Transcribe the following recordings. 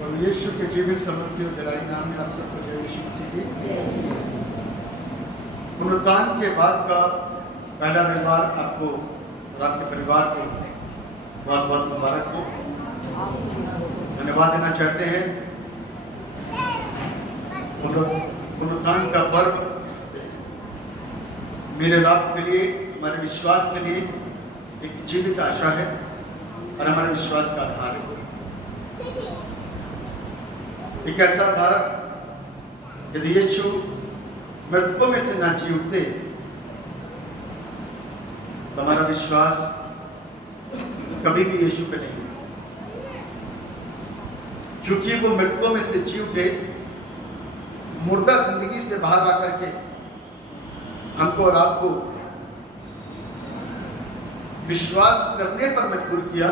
और यीशु के जीवित समर्थी और जलाई नाम में आप सबको जय यीशु मसीह की। पुनरुत्थान के बाद का पहला रविवार आपको और आपके परिवार को बहुत बहुत मुबारक हो। धन्यवाद देना चाहते हैं। पुनरुत्थान का पर्व मेरे रब के लिए, हमारे विश्वास के लिए एक जीवित आशा है और हमारे विश्वास का आधार है। एक ऐसा आधार, यदि यीशु मृतकों में से ना जी उठते तो हमारा विश्वास कभी भी यीशु पे नहीं। क्योंकि वो मृतकों में से जी उठे, मुर्दा जिंदगी से बाहर आकर के हमको और आपको विश्वास करने पर मजबूर किया।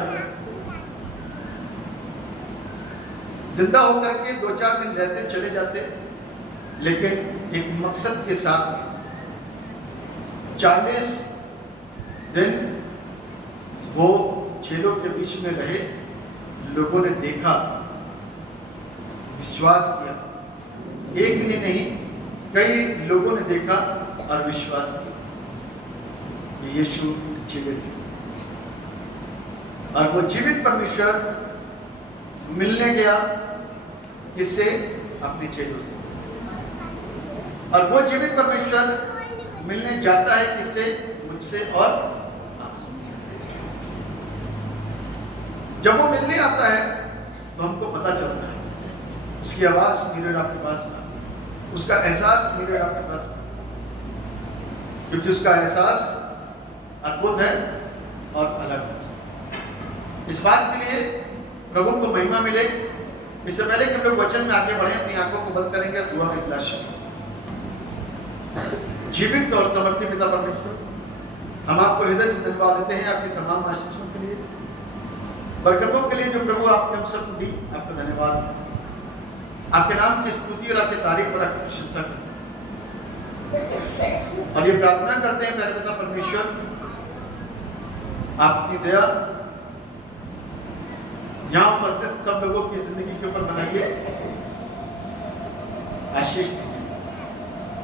जिंदा होकर के 2-4 दिन रहते चले जाते, लेकिन एक मकसद के साथ 40 दिन वो जेलों के बीच में रहे। लोगों ने देखा, विश्वास किया। एक दिन ही नहीं, कई लोगों ने देखा और विश्वास किया कि यीशु जीवित है। और वो जीवित परमेश्वर मिलने गया किससे? अपने चेलों से। और वो जीवित परमेश्वर मिलने जाता है किससे? मुझसे और आपसे। जब वो मिलने आता है तो हमको पता चलता है, उसकी आवाज मेरे और आपके पास आती है, उसका एहसास मेरे और आपके पास आती है, क्योंकि उसका एहसास अद्भुत है और अलग है। इस बात के लिए प्रभु को महिमा मिले। इससे पहले कि हम लोग वचन में आगे बढ़े, अपनी आंखों को बंद करेंगे, दुआ में इखलास। जीवित और समर्थी पिता परमेश्वर, हम आपको हृदय से धन्यवाद देते हैं आपकी तमाम आशीषों के लिए, बरकतों के लिए जो प्रभु आपने हम सबको दी। आपका धन्यवाद। आपके नाम की स्तुति और आपकी तारीफ और आपकी प्रशंसा करते हैं। और ये प्रार्थना करते हैं मेरे पिता परमेश्वर, आपकी दया यहाँ उपस्थित सब लोगों की जिंदगी के ऊपर बनाइए, आशीष दीजिए।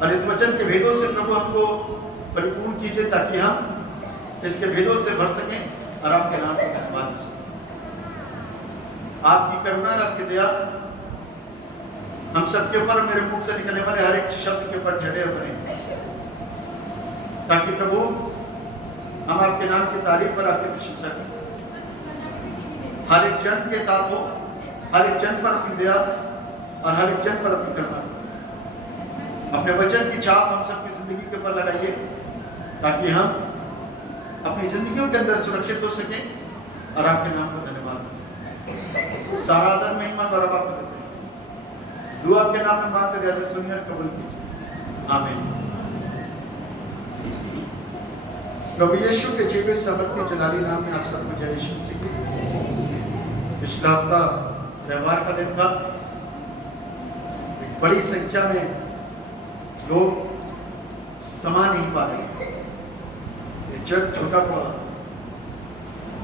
और इस वचन के भेदों से प्रभु हमको परिपूर्ण कीजिए, ताकि हम इसके भेदों से भर सकें और आपके नाम को धन्यवाद दे सकें। आपकी करुणा और आपकी दया हम सबके ऊपर, मेरे मुख से निकलने वाले हर एक शब्द के ऊपर ठहरे और बने, ताकि प्रभु हम आपके नाम की तारीफ और आपकी प्रशंसा करें। हर एक जन के साथ हो, हर एक जन पर अपनी दया और हर एक जन पर अपनी करुणा, अपने वचन की छाप हम सबकी जिंदगी के ऊपर लगाइए, ताकि हम अपनी जिंदगियों के अंदर सुरक्षित हो सकें और आपके नाम को धन्यवाद दे सकें। सारा आदर महिमा गौरव आपको देते हैं। दुआ आपके नाम में मांगते जैसे सुनिए और कबूल कीजिए, आमीन। प्रभु यीशु के जीवित समर्थी जलाली नाम में आप सबको जय यीशु मसीह की। पिछला हफ्ता त्योहार का दिन था। एक बड़ी संख्या में लोग समा नहीं पा रहे, ये चर्च छोटा पड़ा,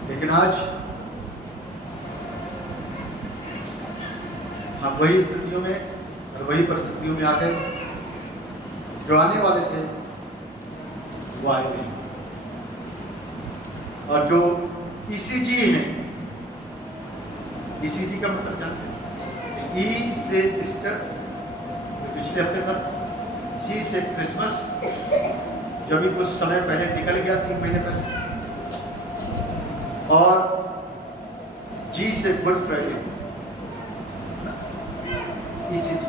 लेकिन आज हम वही स्थितियों में और वही परिस्थितियों में आ गए। जो आने वाले थे वो आए नहीं। और जो ECG है, ECG का मतलब जानते हैं? E से ईस्टर जो पिछले हफ्ते था, C से क्रिसमस जो अभी कुछ समय पहले निकल गया, 3 महीने पहले, और G से गुड फ्राइडे। ECG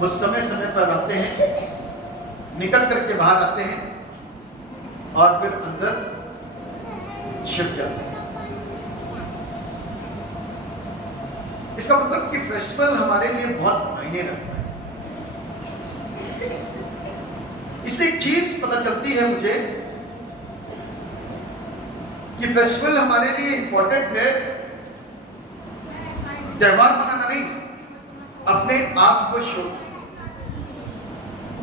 वो समय समय पर आते हैं, निकल करके बाहर आते हैं और फिर अंदर छिप जाते हैं। इसका मतलब कि फेस्टिवल हमारे लिए बहुत मायने रखता है। इससे एक चीज पता चलती है मुझे कि फेस्टिवल हमारे लिए इंपॉर्टेंट है। त्योहार मनाना नहीं, अपने आप को शो,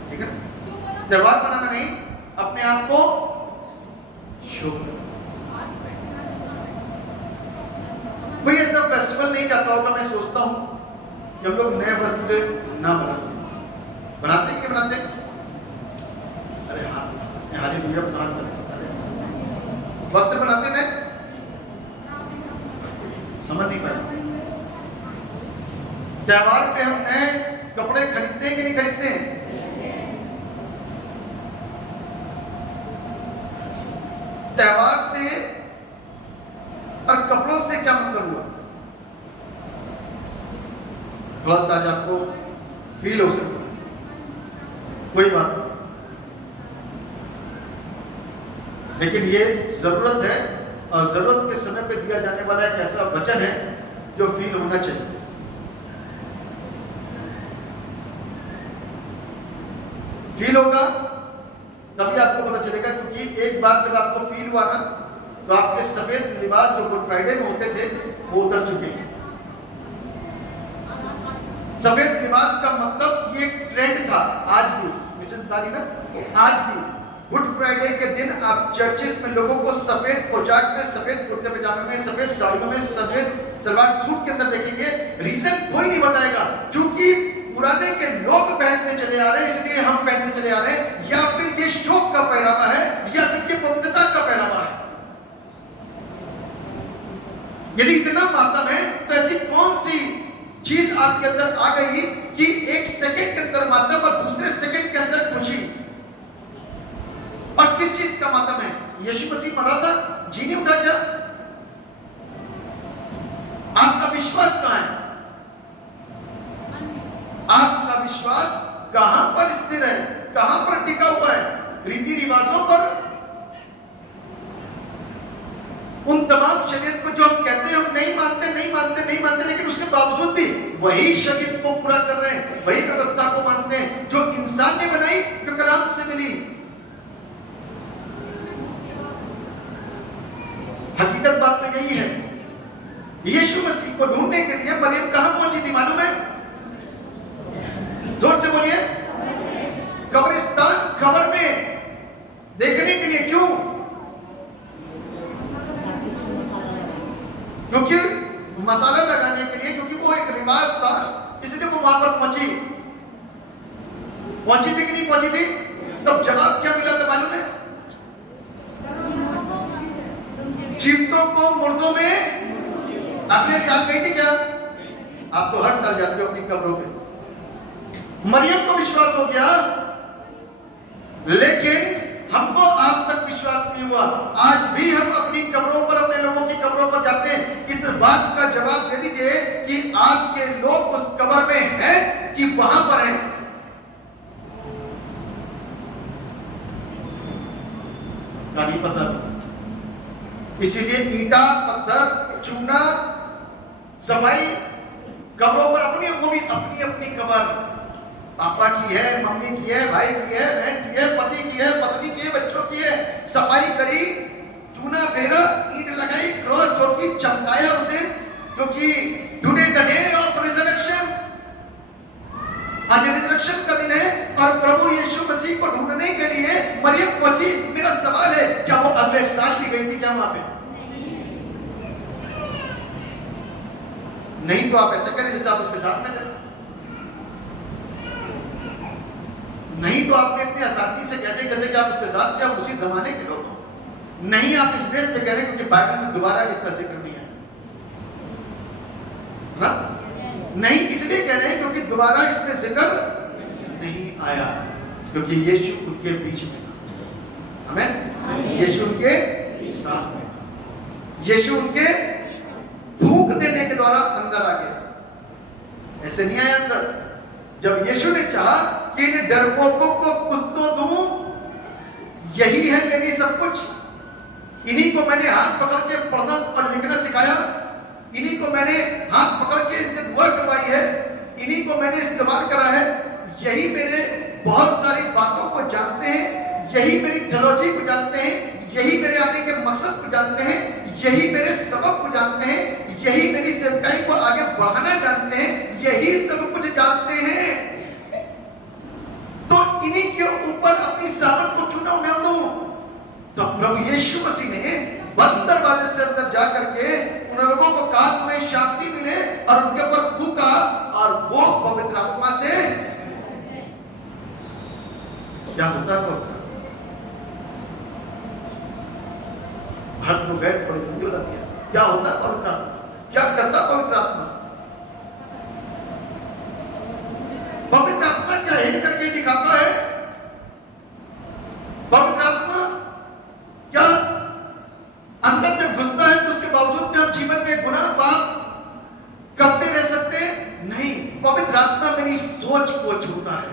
ठीक है? त्योहार मनाना नहीं, अपने आप को शो। कोई ऐसा फेस्टिवल नहीं जाता होगा, मैं सोचता हूं कि हम लोग नए वस्त्र ना बनाते। बनाते कि बनाते? अरे हाथ बनाते, हालेलुया, हाथ बनाते। वस्त्र बनाते थे, समझ नहीं पाए। त्योहार पे हम नए कपड़े खरीदते हैं कि नहीं खरीदते हैं? त्योहार से और कपड़ों से क्या मतलब हुआ? थोड़ा सा आज आपको फील हो सकता है, कोई बात नहीं, लेकिन ये जरूरत है और जरूरत के समय पे दिया जाने वाला एक ऐसा वचन है जो फील होना चाहिए। फील होगा तभी आपको पता चलेगा, क्योंकि एक बार जब आपको फील हुआ ना, तो आपके सफेद लिबास जो गुड फ्राइडे में होते थे वो उतर चुके हैं। सफेद लिबास का मतलब ये एक ट्रेंड था, आज भी मिशनकारी ना, आज भी गुड फ्राइडे के दिन आप चर्चेस में लोगों को सफेद पोशाक में, सफेद कुर्ते पजामे में, सफेद साड़ियों में, सफेद सलवार सूट के अंदर देखेंगे। रीजन कोई नहीं बताएगा, क्योंकि पुराने के लोग पहनते चले आ रहे हैं इसलिए हम पहनते चले आ रहे हैं, या फिर ये शौक का पहनावा है, या फिर ये पवित्रता का पहनावा है। यदि इतना मातम है तो ऐसी कौन सी चीज आपके अंदर आ गई कि एक सेकंड के अंदर मातम और दूसरे सेकंड के अंदर खुशी? और किस चीज का मातम है? यीशु मसीह मरा था, जी नहीं उठा क्या? आपका विश्वास कहां है? आपका विश्वास कहां पर स्थिर है, कहां पर टिका हुआ है? रीति रिवाजों पर, उन तमाम शरीयत को जो हम कहते हैं हम नहीं मानते, नहीं मानते, नहीं मानते, लेकिन उसके बावजूद भी वही शरीयत को पूरा कर रहे हैं, वही व्यवस्था को मानते हैं जो इंसान ने बनाई, जो कलाम से मिली। हकीकत बात तो यही है। यीशु मसीह को ढूंढने के लिए मरियम कहां पहुंची थी मालूम है? जोर से बोलिए। कब्रिस्तान खबर में देखने के लिए। क्यों? क्योंकि मसाला लगाने के लिए, क्योंकि वो एक रिवाज था, इसलिए वो वहां पर पहुंची थी कि नहीं पहुंची थी? तब जवाब क्या मिला था मालूम है? जीवतों को मुर्दों में अगले साल गई थी क्या? आप तो हर साल जाते हो अपनी कब्रों पे। मरियम को विश्वास हो गया, लेकिन हमको आज तक विश्वास नहीं हुआ। आज भी हम अपनी कब्रों पर, अपने लोगों की कब्रों पर जाते हैं। इस बात का जवाब दे दीजिए कि आपके लोग उस कब्र में हैं कि वहां पर हैं? नहीं पता। इसीलिए ईटा, पत्थर, चूना, सफाई कब्रों पर अपनी अपनी कब्र, पापा की है, मम्मी की है, भाई की है, बहन की है, पति की है, पत्नी की है, बच्चों की है, सफाई करी, चूना फेरा, ईंट लगाई, क्रॉस जो कि चमकाया उस दिन, क्योंकि today the day of resurrection, आज रिजरेक्शन का दिन है। और प्रभु यीशु मसीह को ढूंढने के लिए मरियम पहुंची। मेरा सवाल है, क्या वो अगले साल भी गई थी क्या वहां पे? नहीं तो आप ऐसा करें जैसे आप उसके साथ में थे। नहीं तो आपने इतनी आसानी से कहते कि आप उसके साथ, क्या उसी जमाने के लोग हो? नहीं, आप इस बेस पे कह रहे हैं क्योंकि बाइबल में दोबारा इसका जिक्र नहीं है ना? नहीं, इसलिए कह रहे हैं क्योंकि दोबारा इसमें जिक्र नहीं आया, क्योंकि यीशु उनके बीच में था। आमीन। यीशु उनके साथ में था। यीशु उनके फूंक देने के द्वारा अंदर आ गया। ऐसे नहीं आया अंदर। जब यीशु ने चाहा कि इन डरपोकों को कुछ तो दूं, यही है मेरी सब कुछ, इन्हीं को मैंने हाथ पकड़ के पढ़ना और लिखना सिखाया, इन्हीं को मैंने हाथ पकड़ के इनसे दुआ करवाई है, इन्हीं को मैंने इस्तेमाल करा है, यही मेरे बहुत सारी बातों को जानते हैं, यही मेरी थियोलॉजी को जानते हैं, यही मेरे आने के मकसद को जानते हैं, यही मेरे सबक को जानते हैं, यही मेरी सेवकाई को आगे बढ़ाना जानते हैं, यही सब कुछ जानते हैं। तो इन्हीं के ऊपर अपनी सामत को क्यों ना उड़ाल दूं? तो प्रभु यीशु मसीह ने बंद दरवाजे से अंदर जाकर के उन लोगों को कहा तुम्हें शांति मिले, और उनके ऊपर फूंका, और वो करता पवित्र आत्मा? पवित्र आत्मा क्या हिल करके दिखाता है? पवित्र आत्मा क्या अंदर जब घुसता है तो उसके बावजूद भी हम जीवन में गुनाह पाप करते रह सकते हैं? नहीं, पवित्र आत्मा मेरी सोच को छूता है,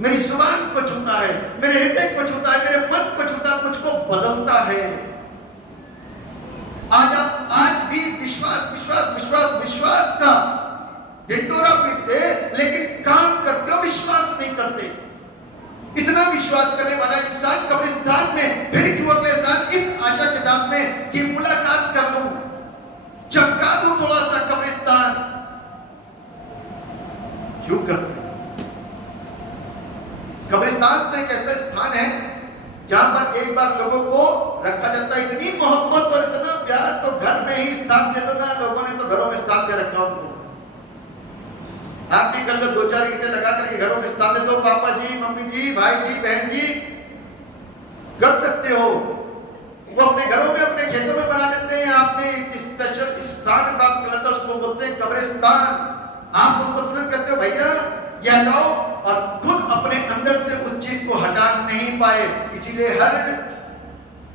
मेरी जुबान को छूता है, मेरे हृदय को छूता है, मेरे मन को छूता है, मुझको बदलता है। आज भी विश्वास विश्वास विश्वास विश्वास का ढिंढोरा पीटते, लेकिन काम करते हो विश्वास नहीं करते। इतना विश्वास करने वाला इंसान कब्रिस्तान में फिर क्यों अगले साल इन आशा के दाम में कि मुलाकात कर लूं, चमका दूं थोड़ा सा कब्रिस्तान, क्यों करते? कब्रिस्तान तो एक ऐसा स्थान है जहां पर एक बार लोगों को रखा जाता है। इतनी मोहब्बत और इतना प्यार, तो घर में ही स्थान दे दो ना। लोगों ने तो घरों में स्थान दे रखा उनको। आप भी कर लो, 2-4 ईंटें लगा करके घरों में स्थान दे दो। पापा जी, मम्मी जी, भाई जी, बहन जी, कर सकते हो। वो अपने घरों में, अपने खेतों में बना देते हैं। आपने स्पेशल स्थान प्राप्त कर लेता, उसको बोलते हैं कब्रिस्तान। आप उनको तुरंत कहते हो भैया ये हटाओ, और खुद अपने अंदर से उस चीज को हटा नहीं पाए। इसीलिए हर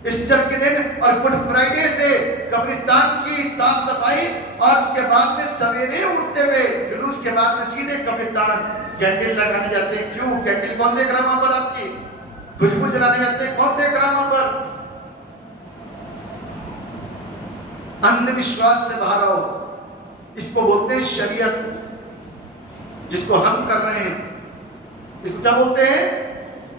ईस्टर के दिन और गुड फ्राइडे से कब्रिस्तान की साफ सफाई, और उसके बाद में सवेरे उठते हुए जुलूस के बाद में सीधे कब्रिस्तान कैंडल लगाने जाते हैं। क्यों? कैंडल कौन देख रहा है वहां पर? आपकी खुशबू जलाने जाते हैं, कौन देख रहा है वहां पर? अंधविश्वास से बाहर आओ। इसको बोलते हैं शरीयत, जिसको हम कर रहे हैं। इसको क्या बोलते हैं?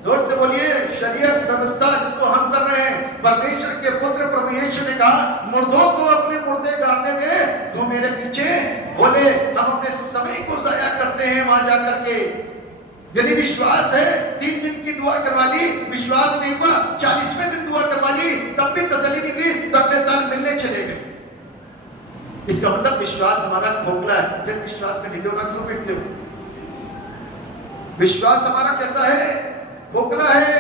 जोर से बोलिए, शरीयत व्यवस्था जिसको हम कर रहे हैं। परमेश्वर के पुत्र प्रभु यीशु ने कहा, मुर्दों को अपने मुर्दे गाड़ने दे, तू मेरे पीछे। बोले हम अपने समय को जाया करते हैं वहां जाकर के। यदि विश्वास है, 3 दिन की दुआ करवा ली, विश्वास नहीं हुआ, 40वें दिन दुआ करवा ली, तब भी तसल्ली नहीं मिली, तो अगले साल मिलने चले गए। इसका मतलब विश्वास हमारा खोखला है। फिर विश्वास का ढिंढोरा क्यों पीटते हो? विश्वास हमारा कैसा है? खोखला है,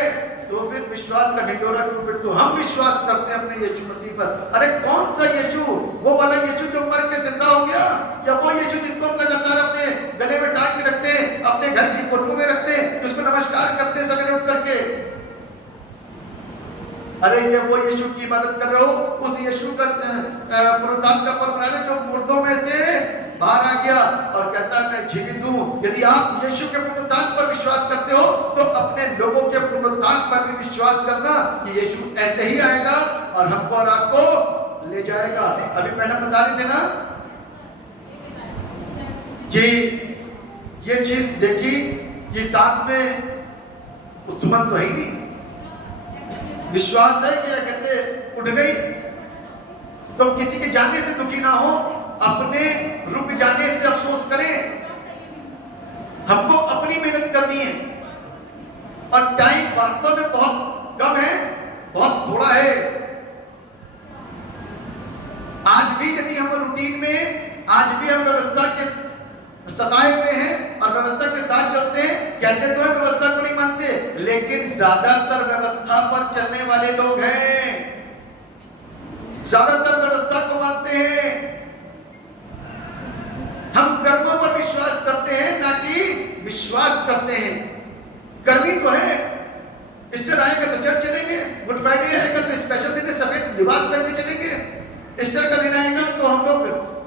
तो फिर विश्वास का ढिंढोरा क्यों पीटते हो? हम विश्वास करते हैं अपने यीशु मसीह पर। अरे कौन सा यीशु? वो वाला यीशु जो मर के जिंदा हो गया, या वो यीशु जिसको हम लगातार अपने गले में टांग के रखते हैं, अपने घर की फोटो में रखते हैं, जिसको नमस्कार करते हैं सवेरे उठ करके? अरे ये वो यीशु की इबादत कर रहे हो, उस यीशु का पुनरुत्थान का पर्व मना रहे जो मुर्दों में से बाहर आ गया और कहता है मैं जीवित हूं। यदि आप यीशु के पुनरुत्थान पर विश्वास करते हो, तो अपने लोगों के पुनरुत्थान पर भी विश्वास करना कि यीशु ऐसे ही आएगा और हमको और आपको ले जाएगा। अभी मैंने बता रही थी ना कि ये चीज देखी कि साथ में उस सुमन तो है ही नहीं। विश्वास है कि कहते उठ गई, तो किसी के जाने से दुखी ना हो, अपने रुक जाने से अफसोस करें। हमको अपनी मेहनत करनी है, और टाइम वास्तव में बहुत कम है, बहुत थोड़ा है। आज भी यदि हम रूटीन में, आज भी हम व्यवस्था के सताए हुए हैं और व्यवस्था के साथ चलते हैं, कहते तो है व्यवस्था को नहीं मानते, लेकिन ज्यादातर व्यवस्था पर चलने वाले लोग हैं, ज्यादातर व्यवस्था को मानते हैं। हम कर्मों पर विश्वास करते हैं, ना कि विश्वास करते हैं। कर्मी तो है, ईस्टर आएगा तो चर्च चलेंगे, गुड फ्राइडे आएगा तो स्पेशल दिन में सफेद लिबास पहन के चलेंगे, ईस्टर का दिन आएगा तो हम लोग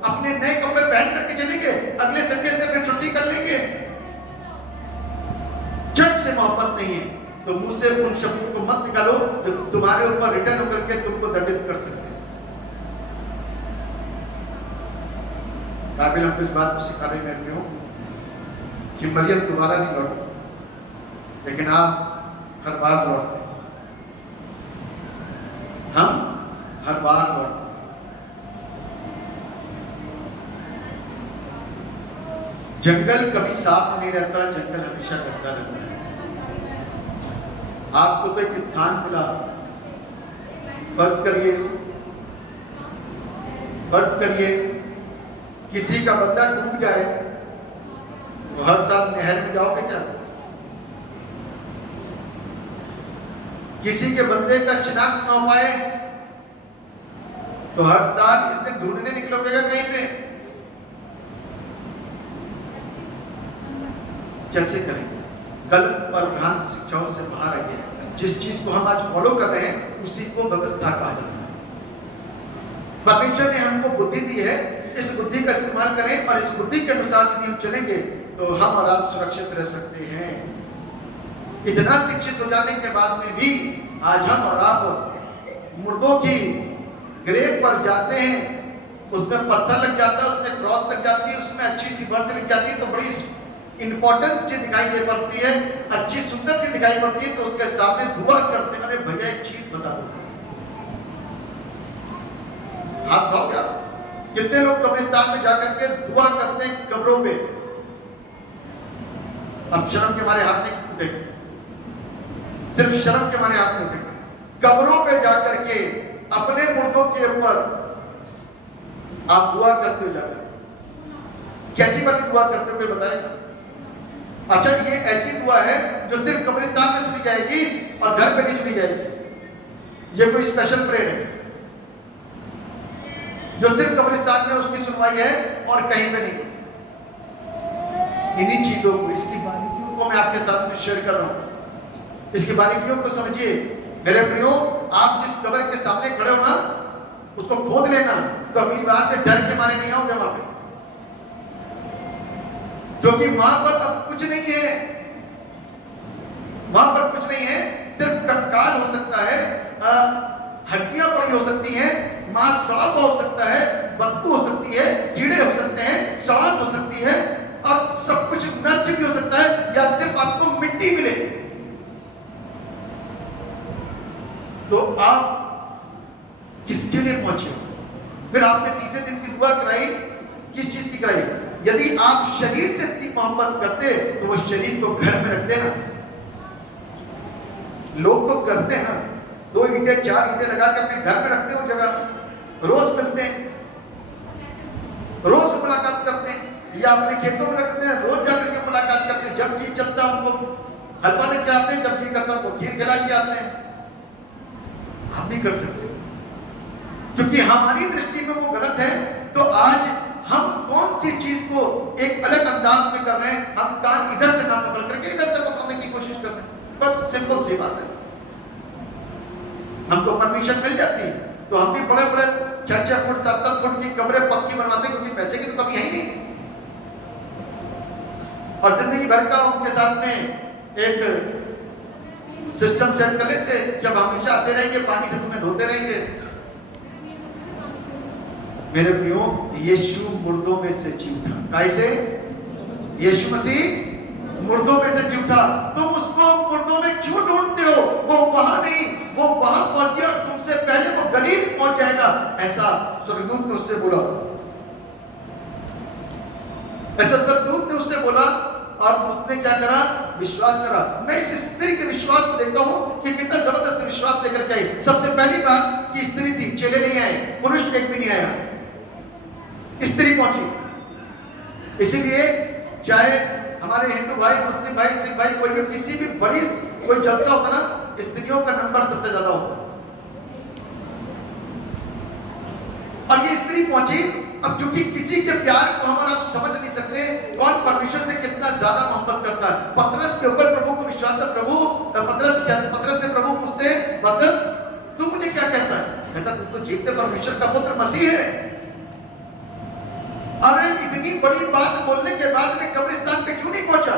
अपने नए कपड़े पहन करके चलेंगे, अगले संडे से फिर छुट्टी कर लेंगे। चर्च से मोहब्बत नहीं है तो मुंह से उन शब्दों को मत निकालो जो तुम्हारे ऊपर रिटर्न होकर के तुमको दंडित कर सकते हैं। काबिल हमको इस बात को सिखाने में रहे हो कि मरियम दोबारा नहीं लौटी, लेकिन आप हर बार लौटते, हम हर बार लौटते। जंगल कभी साफ नहीं रहता, जंगल हमेशा गंदा रहता है। आपको तो एक स्थान मिला, फर्ज करिए किसी का बंदा डूब जाए तो हर साल नहर में जाओगे क्या? किसी के बंदे का शिनाख्त न पाए तो हर साल इसने ढूंढने निकलोगे कहीं पे? कैसे करेंगे? गलत और भ्रांत शिक्षाओं से बाहर आइए। जिस चीज को हम आज फॉलो कर रहे हैं उसी को व्यवस्था कहा जाता है। परमेश्वर ने हमको बुद्धि दी है, इस बुद्धि का इस्तेमाल करें और इस बुद्धि के अनुसार यदि हम चलेंगे तो हम और आप सुरक्षित रह सकते हैं। इतना शिक्षित हो जाने के बाद में भी आज हम और आप मुर्दों की ग्रेव पर जाते हैं, उसमें पत्थर लग जाता है, उसमें क्रॉस लग जाती है, उसमें अच्छी सी बर्थ लग जाती है, तो बड़ी इंपॉर्टेंट चीज दिखाई दे पड़ती है, अच्छी सुंदर चीज दिखाई पड़ती है, तो उसके सामने दुआ करते हैं। अरे भैया एक चीज बता दो, हाथ उठाओ क्या? कितने लोग कब्रिस्तान में जाकर के दुआ करते हैं कब्रों पे? अब शर्म के मारे हाथ नहीं उठेंगे, सिर्फ शर्म के मारे हाथ नहीं उठेंगे। कब्रों पे जाकर के अपने मुर्दों के ऊपर आप दुआ करते हो जाकर, कैसी वाली दुआ करते हो कोई बताएगा? अच्छा, ये ऐसी दुआ है जो सिर्फ कब्रिस्तान में सुनी जाएगी और घर पे नहीं सुनी जाएगी। ये कोई स्पेशल प्रेयर है जो सिर्फ कब्रिस्तान में उसकी सुनवाई है और कहीं पे नहीं। इन्हीं चीजों को, इसकी बारीकियों को मैं आपके साथ में शेयर कर रहा हूं। इसकी बारीकियों को समझिए मेरे प्रियो। आप जिस कब्र के सामने खड़े हो ना, उसको खोद लेना तो अगली बार से डर के मारे नहीं आओगे वहां पे, क्योंकि वहां पर अब कुछ नहीं है, वहां पर कुछ नहीं है, सिर्फ कंकाल हो सकता है, हड्डियां पड़ी हो सकती हैं, मांस सड़ा हुआ हो सकता है, बदबू हो सकती है, कीड़े हो सकते हैं, सड़ात हो सकती है और सब कुछ नष्ट भी हो सकता है, या सिर्फ आपको मिट्टी मिले। तो आप किसके लिए पहुंचे? फिर आपने तीसरे दिन की दुआ कराई, किस चीज की कराई? यदि आप शरीर से इतनी मोहब्बत करते तो वो शरीर को घर में रखते ना। लोग तो करते हैं ना, 2 ईंटें 4 ईंटें लगा के अपने घर में रखते हो जगह, रोज मिलते हैं, रोज मुलाकात करते हैं, या अपने खेतों में रखते हैं, रोज जाकर के मुलाकात करते हैं। जब जी चलता उनको हलवा लेके आते हैं, जब जी करता उनको खीर खिला के आते हैं। हम भी कर सकते हैं, क्योंकि हमारी दृष्टि में वो गलत है। तो आज हम कौन सी चीज को एक अलग अंदाज में कर रहे हैं? हम कान इधर से ना पकड़ करके इधर से पकड़ने की कोशिश कर रहे हैं। बस सिंपल सी बात है। हमको परमिशन मिल जाती है तो हम भी बड़े बड़े 6-6 फुट 7-7 फुट की कब्रें पक्की बनवाते हैं, क्योंकि पैसे की तो कमी है ही नहीं। और जिंदगी भर का उनके साथ में एक सिस्टम सेट कर लेते, जब हमेशा आते रहेंगे पानी से तुम्हें धोते रहेंगे। मेरे प्रियो, यीशु मुर्दों में से जी उठा। कैसे? यीशु मसीह मुर्दों में से जी उठा। तुम उसको मुर्दों में क्यों ढूंढते हो? वो वहां नहीं, वो वहां पहुंच गया, तुमसे पहले वो गलील पहुंच जाएगा, ऐसा स्वर्गदूत ने उससे बोला। ऐसा स्वर्गदूत ने उससे बोला और उसने क्या करा? विश्वास करा। मैं इस स्त्री के विश्वास को देखता हूं कि कितना जबरदस्त विश्वास लेकर के आई। सबसे पहली बात कि स्त्री थी, चेले नहीं आए, पुरुष एक भी नहीं आया, स्त्री पहुंची। इसीलिए चाहे हमारे हिंदू भाई, मुस्लिम भाई, सिख भाई, कोई भी किसी भी बड़ी कोई जलसा होता ना, स्त्रियों का नंबर सबसे ज्यादा होता। और ये स्त्री पहुंची। अब क्योंकि किसी के प्यार को हम आप समझ नहीं सकते, कौन परमेश्वर से कितना ज्यादा मोहब्बत करता है। पतरस के ऊपर प्रभु को विश्वास था। पतरस से प्रभु पूछते, पतरस तू मुझे क्या कहता है? कहता तू तो जीवते परमेश्वर का पुत्र मसीह है। अरे इतनी बड़ी बात बोलने के बाद में कब्रिस्तान पे क्यों नहीं पहुंचा?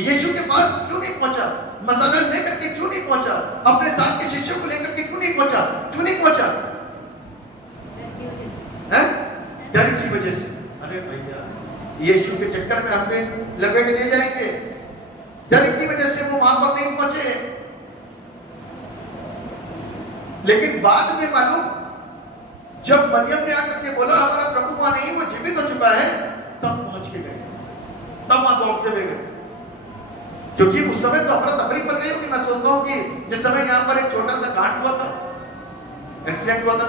यीशु के पास क्यों नहीं पहुंचा? मसाला लेकर के क्यों नहीं पहुंचा? अपने साथ के शिष्यों को लेकर के क्यों नहीं पहुंचा? क्यों नहीं पहुंचा? डर की वजह से। अरे भैया, यीशु के चक्कर में हमें लपेट ले जाएंगे। डर की वजह से वो वहां पर नहीं पहुंचे। लेकिन बाद में मालूम, जब मरियम ने आकर के बोला हमारा प्रभु वहां नहीं, वो जीवित हो चुका है, तब पहुंच के गए, तब वहां दौड़ते हुए गए। क्योंकि उस समय तो अफरा तफरी पड़ गई होगी। मैं सोचता हूँ कि जिस समय यहाँ पर एक छोटा सा कांड हुआ था, एक्सीडेंट हुआ था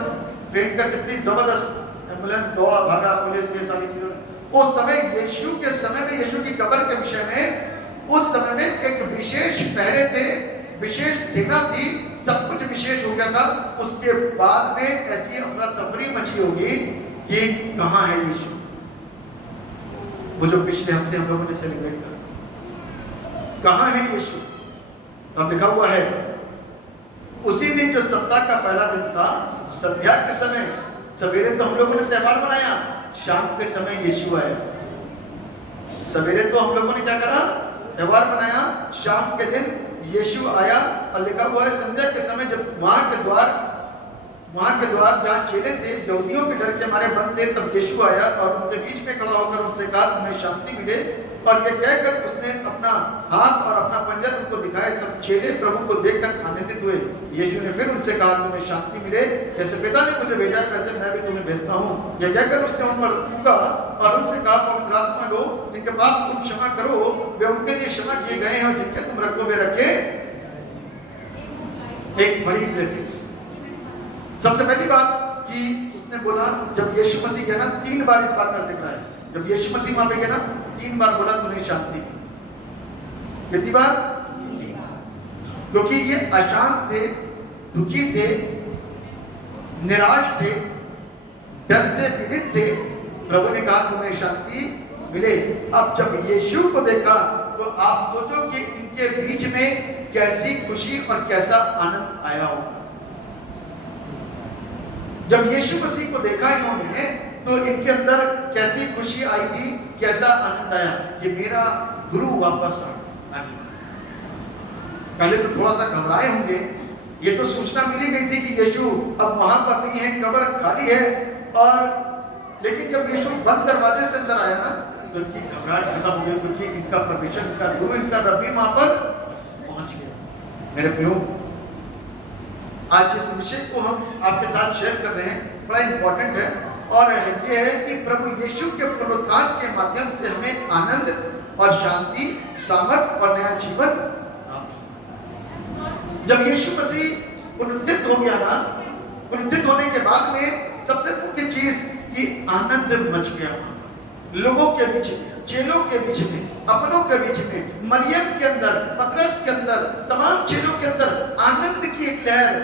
ट्रेन का, कितनी जबरदस्त एम्बुलेंस दौड़ा भागा, पुलिस, ये सारी चीजों। उस समय यीशु के समय में, यीशु की कब्र के विषय में, उस समय में एक विशेष पहरे थे, विशेष सेना थी, सब कुछ विशेष हो गया था। उसके बाद में ऐसी अफरा तफरी मची होगी कि कहां है यीशु, वो जो पिछले हफ्ते हम लोगों ने सेलिब्रेट किया। कहाँ है यीशु? तब लिखा हुआ है उसी दिन जो सप्ताह का पहला दिन था, संध्या के समय, सवेरे तो हम लोगों ने त्योहार बनाया, शाम के समय यीशु आया। सवेरे तो हम लोगों ने क्या करा? त्योहार बनाया, शाम के दिन यीशु आया। और लिखा हुआ है संध्या के समय जब वहां के द्वार जहाँ चेले थे यहूदियों के डर के हमारे बंद थे, तब यीशु आया और उनके बीच में खड़ा होकर उनसे कहा तुम्हें शांति मिले। और ये कहकर उसने अपना हाथ और अपना पंजा उनको दिखाया। तब चेले प्रभु को देखकर आनंदित हुए। यीशु ने फिर उनसे कहा तुम्हें शांति मिले, जैसे पिता ने मुझे भेजा वैसे मैं भी तुम्हें भेजता हूँ। यह कहकर उसने उन पर थूका और उनसे कहा पवित्र आत्मा लो, जिनके पाप तुम क्षमा करो वे उनके लिए क्षमा किए गए हैं, और जिनके तुम रखो वे रखे। एक बड़ी ब्लेसिंग्स। सबसे पहली बात कि उसने बोला, जब यीशु मसीह गया ना, 3 बार इस बात का जिक्र है। जब यीशु मसीह वहां पे गया ना, 3 बार बोला तुम्हें शांति। कितनी बार? 3। क्योंकि ये अशांत थे, दुखी थे, निराश थे, डर से पीड़ित थे। प्रभु ने कहा तुम्हें शांति मिले। अब जब यीशु को देखा तो आप सोचो कि इनके बीच में कैसी खुशी और कैसा आनंद आया होगा। जब यीशु मसीह को देखा इन्होंने तो इनके अंदर कैसी खुशी आई थी, कैसा आनंद आया कि मेरा गुरु वापस आ गया। पहले तो थोड़ा सा घबराए होंगे, ये तो सूचना मिली गई थी कि यीशु अब वहां पर नहीं है, कब्र खाली है। और लेकिन जब यीशु बंद दरवाजे से अंदर आया ना, तो इनकी घबराहट खत्म हो गई, क्योंकि इनका परमेश्वर, इनका गुरु, इनका रब्बी वहां पर पहुंच गया। मेरे प्रियो, आज जिस विषय को हम आपके साथ शेयर कर रहे हैं बड़ा इंपॉर्टेंट है, और ये है कि प्रभु यीशु के पुनरुत्थान के माध्यम से हमें आनंद और शांति, सामर्थ और नया जीवन प्राप्त हुआ। जब यीशु मसीह पुनरुत्थित हो गया ना, पुनरुत्थित होने के बाद में सबसे मुख्य चीज कि आनंद मच गया लोगों के बीच में, चेलों के बीच में, अपनों के बीच में, मरियम के अंदर, पतरस के अंदर, तमाम चेलों के अंदर आनंद की एक लहर।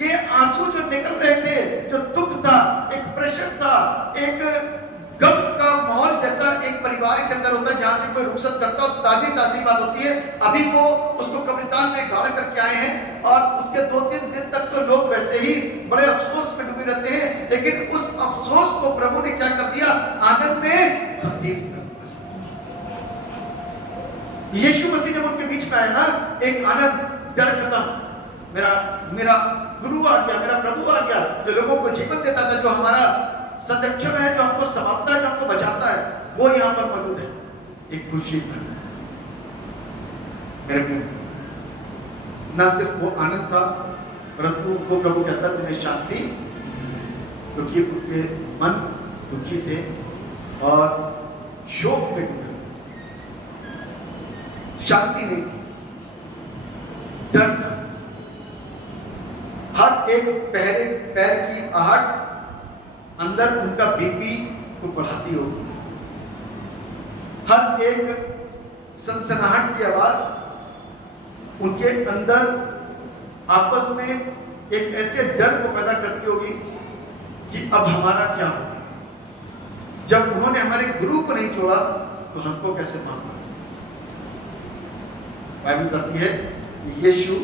ये आंसू जो निकल रहे थे, जो दुख था, एक प्रेशर था, एक गम का माहौल जैसा एक परिवार के अंदर होता है, जहां से कोई रुखसत करता हो, ताजी बात होती है। अभी वो उसको कब्रिस्तान में गाड़ करके आए हैं और उसके 2-3 दिन तक तो लोग वैसे ही बड़े अफसोस में डूबे रहते हैं, लेकिन उस अफसोस को प्रभु ने क्या कर दिया? आनंद में तब्दील कर दिया। यीशु मसीह जब उनके बीच में आया ना, एक आनंद, डर खत्म, मेरा गुरु आ गया, मेरा प्रभु आ गया, जो लोगों को जीवन देता था, जो हमारा संरक्षण है, जो हमको संभालता है, जो हमको बचाता है, वो यहाँ पर मौजूद है। एक खुशी मेरे न सिर्फ वो आनंद था, परंतु वो प्रभु कहता तुम्हें शांति, क्योंकि उनके मन दुखी थे और शोक में डूबे, शांति नहीं थी, डर था। हर एक पैर की आहट अंदर उनका बीपी को बढ़ाती होगी। हर एक सनसनाहट की आवाज उनके अंदर आपस में एक ऐसे डर को पैदा करती होगी कि अब हमारा क्या होगा। जब उन्होंने हमारे गुरु को नहीं छोड़ा तो हमको कैसे मानना। बाइबल बताती है कि यीशु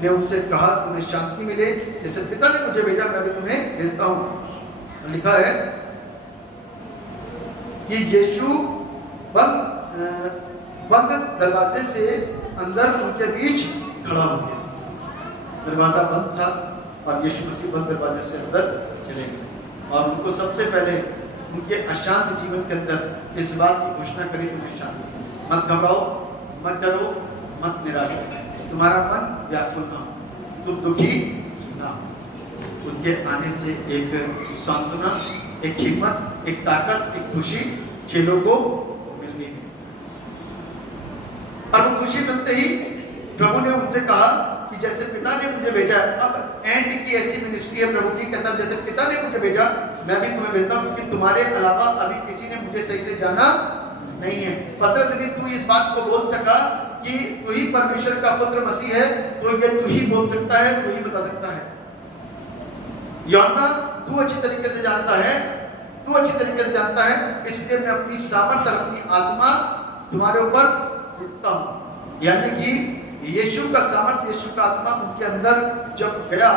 ने उनसे कहा तुम्हें शांति मिले, जैसे पिता ने मुझे भेजा मैं भी तुम्हें भेजता हूं। लिखा है कि यीशु बंद दरवाजे से अंदर उनके बीच खड़ा हो गया। दरवाजा बंद था और यीशु मसीह बंद दरवाजे से अंदर चले गए और उनको सबसे पहले उनके अशांत जीवन के अंदर इस बात की घोषणा करी तुम्हें शांति, मत घबराओ, मत डरो, मत निराश हो, तुम्हारा मन व्याकुल ना हो, तुम दुखी ना हो। उनके आने से एक सांत्वना, एक हिम्मत, एक ताकत, एक खुशी चेलों को मिलनी है। और वो खुशी मिलते ही प्रभु ने उनसे कहा कि जैसे पिता ने मुझे भेजा, अब एंड की ऐसी मिनिस्ट्री है प्रभु की, कहता जैसे पिता ने मुझे भेजा मैं भी तुम्हें भेजता हूं, क्योंकि तुम्हारे अलावा अभी किसी ने मुझे सही से जाना नहीं है। पतरस यदि तू इस बात को बोल सका कि तू ही परमेश्वर का पुत्र मसीह है, तो ये तू ही बोल सकता है, तू ही बता सकता है। यूहन्ना तू अच्छी तरीके से जानता है, तू अच्छी तरीके से जानता है, इसलिए मैं अपनी सामर्थ, अपनी आत्मा तुम्हारे ऊपर उठता हूं। यानी कि यीशु का सामर्थ, यीशु का आत्मा उनके अंदर जब गया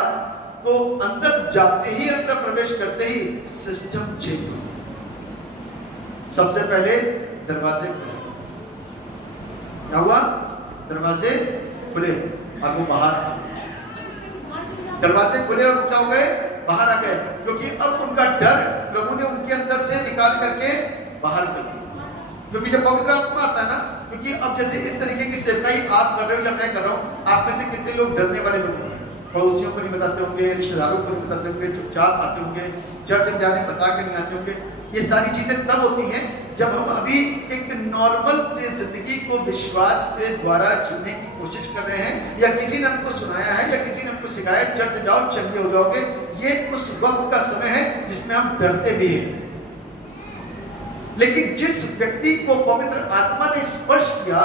तो अंदर जाते ही, अंदर प्रवेश करते ही सिस्टम चेंज हो। सबसे पहले दरवाजे खुले। क्या हुआ? दरवाजे खुले और वो बाहर आ गए। दरवाजे खुले और क्या हो गए? बाहर आ गए, क्योंकि अब उनका डर प्रभु ने उनके अंदर से निकाल करके बाहर कर दिया। क्योंकि जब पवित्र आत्मा आता है ना, क्योंकि अब जैसे इस तरीके की सेवकाई आप कर रहे हो या मैं कर रहा हूं, आप में से कितने लोग डरने वाले लोग हैं? पड़ोसियों को नहीं बताते होंगे, रिश्तेदारों को नहीं बताते होंगे, चुपचाप आते होंगे, चर्च जाने बता के नहीं आते होंगे। ये सारी चीजें तब होती हैं जब हम अभी एक नॉर्मल जिंदगी को विश्वास के द्वारा जीने की कोशिश कर रहे हैं, या किसी ने हमको सुनाया है या किसी ने हमको सिखाया चर्च जाओ चंगे हो जाओगे। ये उस वक्त का समय है जिसमें हम डरते भी हैं। लेकिन जिस व्यक्ति को पवित्र आत्मा ने स्पर्श किया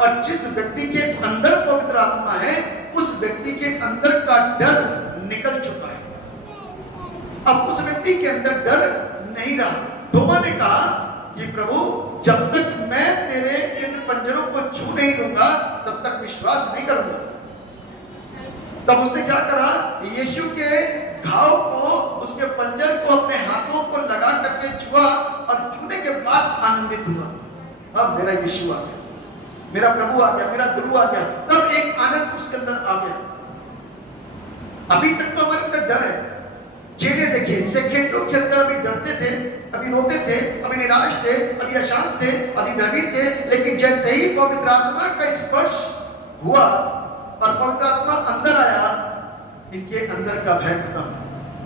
और जिस व्यक्ति के अंदर पवित्र आत्मा है, उस व्यक्ति के अंदर का डर निकल चुका है। अब उस व्यक्ति के अंदर डर नहीं रहा। थोमा ने कहा कि प्रभु, जब तक मैं तेरे इन पंजरों को छू नहीं लूंगा तब तक विश्वास नहीं करूंगा। तब उसने क्या करा? यीशु के घाव को, उसके पंजर को अपने हाथों को लगा करके छुआ और छूने के बाद आनंदित हुआ। अब मेरा यीशु आ गया, मेरा प्रभु आ गया, मेरा गुरु आ गया। तब एक आनंद उसके अंदर आ गया। अभी तक तो हमारे अंदर डर है। चेहरे देखिए, सेकंडों के अंदर अभी डरते थे, अभी रोते थे, अभी निराश थे, अभी अशांत थे, अभी भयभीत थे। लेकिन जैसे ही पवित्र आत्मा का स्पर्श हुआ और पवित्र आत्मा अंदर आया, इनके अंदर का भय खत्म,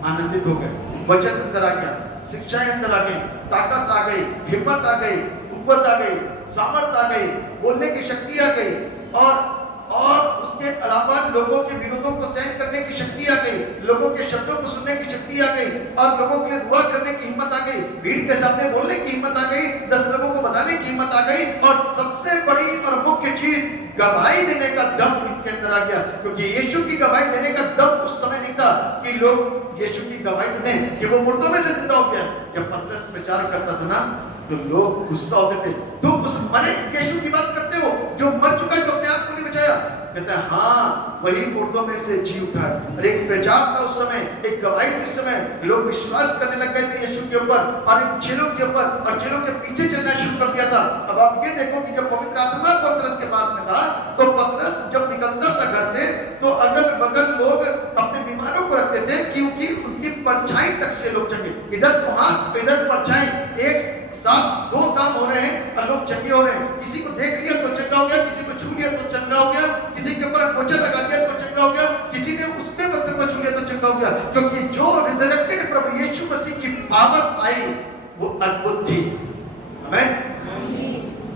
आनंदित हो गए। वचन अंदर आ गया, शिक्षाएं अंदर आ गई, ताकत आ गई, हिम्मत आ गई, कुव्वत आ गई, सामर्थ आ गई, बोलने की शक्ति आ गई, और उसके अलावा लोगों के विरोधों को सहन करने की शक्ति आ गई, लोगों के शब्दों को सुनने की शक्ति आ गई, और लोगों के लिए दुआ करने की हिम्मत आ गई, भीड़ के सामने बोलने की हिम्मत आ गई, 10 लोगों को बताने की हिम्मत आ गई, और सबसे बड़ी और मुख्य चीज गवाही देने का दम इनके अंदर आ गया। क्योंकि यीशु की गवाही देने का दम उस समय नहीं था कि लोग यीशु की गवाही दें कि वो मुर्दों में से जिंदा हो गया। जब पतरस प्रचार करता था ना, तो लोग गुस्सा होते थे, तुम उस मरे यीशु की बात करते हो जो मर चुका है, जो अपने आप को नहीं बचाया। कहता है हाँ, वही मुर्दों में से जी उठा है। और एक प्रचार था उस समय, एक गवाही थी उस समय, लोग विश्वास करने लग गए थे यीशु के ऊपर और इन चेलों के ऊपर, और चेलों के पीछे चलना शुरू कर दिया था। अब आप ये देखो कि जब पवित्र आत्मा पतरस के बाद में था, तो पतरस जब निकलता था घर से, तो अगल बगल लोग अपने बीमारों को रखते थे, क्योंकि उनकी परछाई तक से लोग चंगे। इधर तो हाथ, इधर परछाई, एक साथ दो काम हो रहे हैं और लोग चंगे हो रहे हैं। किसी को देख लिया तो चंगा हो गया, किसी को छू लिया तो चंगा हो गया, किसी के ऊपर पोछा लगा दिया तो चंगा हो गया, किसी ने उसके वस्त्र को छू लिया तो चंगा हो गया। क्योंकि जो रिजरेक्टेड प्रभु यीशु मसीह की पावर आई वो अद्भुत थी। आमीन।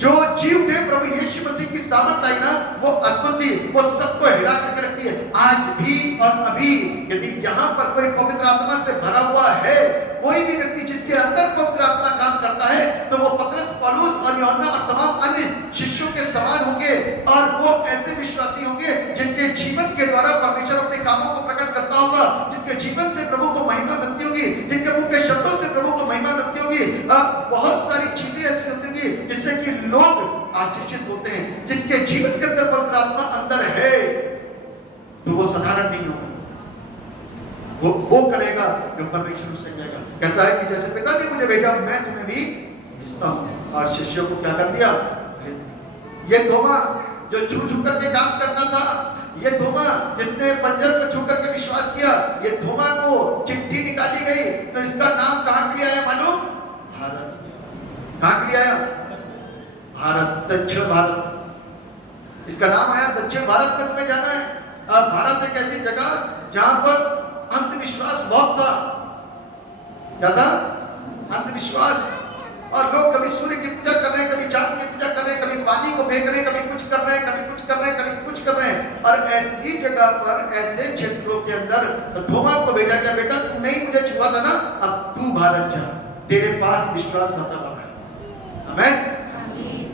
जो जी उठे प्रभु यीशु मसीह की सामर्थ आई ना, वो अद्भुत थी, वो सबको हिला करके रखती है। आज भी और अभी यदि यहाँ पर कोई पवित्र आत्मा से भरा हुआ है, कोई भी व्यक्ति जिसके अंदर पवित्र आत्मा काम करता है, तो वो पतरस, पौलुस और यूहन्ना और तमाम अन्य शिष्यों के समान होंगे, और वो ऐसे विश्वासी होंगे जिनके जीवन के द्वारा परमेश्वर अपने कामों को प्रकट करता होगा, जिनके जीवन से प्रभु को महिमा मिलती होगी, जिनके मुंह के शब्दों से प्रभु को महिमा मिलती होगी। बहुत सारी चीजें ऐसी होती होंगी जिससे कि लोग आश्चर्यचकित होते हैं। जिसके जीवन के अंदर पवित्र आत्मा अंदर है, तो वो साधारण नहीं होगा, वो करेगा जो परमेश्वर उससे कहेगा। कहता है कि जैसे पिता ने मुझे भेजा, मैं तुम्हें भी भेजता हूं। और शिष्यों को क्या कर दिया? भेज दिया। ये थोमा जो छू छू करके काम करता था, ये थोमा जिसने पंजर को छू करके विश्वास किया, ये थोमा को चिट्ठी निकाली गई तो इसका नाम कहां के लिए आया मालूम? भारत। कहां के लिए आया? भारत, दक्षिण भारत। इसका नाम आया दक्षिण भारत में तुम्हें जाना है। भारत एक ऐसी जगह जहां पर अंधविश्वास बहुत था। क्या था? अंधविश्वास। और लोग कभी सूर्य की पूजा कर रहे हैं, कभी चांद की पूजा कर रहे हैं, कभी पानी को फेंक रहे हैं, कभी कुछ कर रहे हैं, कभी कुछ कर रहे हैं, कभी कुछ कर रहे हैं। और ऐसी जगह पर, ऐसे क्षेत्रों के अंदर थोमा को भेजा गया, बेटा तू नहीं मुझे छुआ था ना, अब तू भारत जा, तेरे पास विश्वास ज्यादा बड़ा है। आमीन।